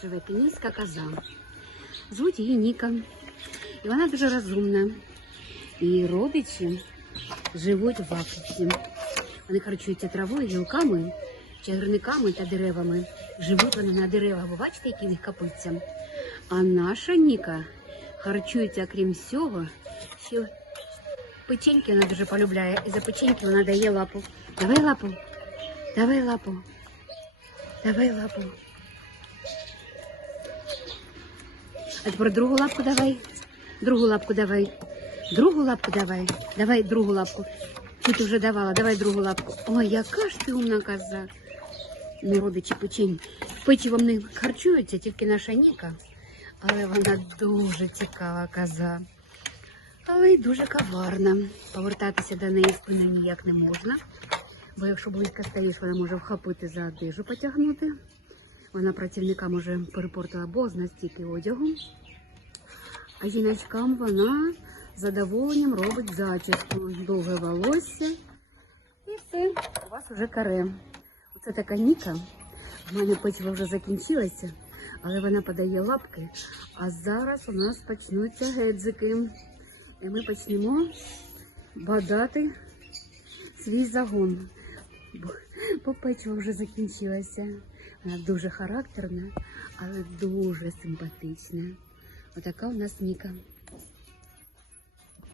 Живе кенійська коза. Звуть її Ніка. І вона дуже розумна. І родичі живуть в Африці. Вони харчуються травою, гілками, чагарниками та деревами. Живуть вони на деревах. Ви бачите, які в них капиця? А наша Ніка харчується, крім всього, ще печеньки вона дуже полюбляє. І за печеньки вона дає лапу. Давай лапу. Давай лапу. Давай лапу. А тепер другу лапку давай. Другу лапку давай. Другу лапку давай. Давай другу лапку. Чуть вже давала, давай другу лапку. Ой, яка ж ти умна коза. Не родичі печень. Печивом не харчуються, тільки наша Ніка. Але вона дуже цікава коза. Але й дуже коварна. Повертатися до неї спиною ніяк не можна. Бо якщо близько стоїш, вона може вхопити за одежу потягнути. Вона працівникам може перепортила бозна стільки одягу. А жіночкам вона задоволенням робить зачіску. Довге волосся. І все, у вас вже каре. Оце така ніка. В мене печиво вже закінчилося, але вона подає лапки. А зараз у нас почнуться гедзики. І ми почнемо бадати свій загон. Бо, вже закінчилося. Вона дуже характерна, але дуже симпатична. Отака у нас Ніка.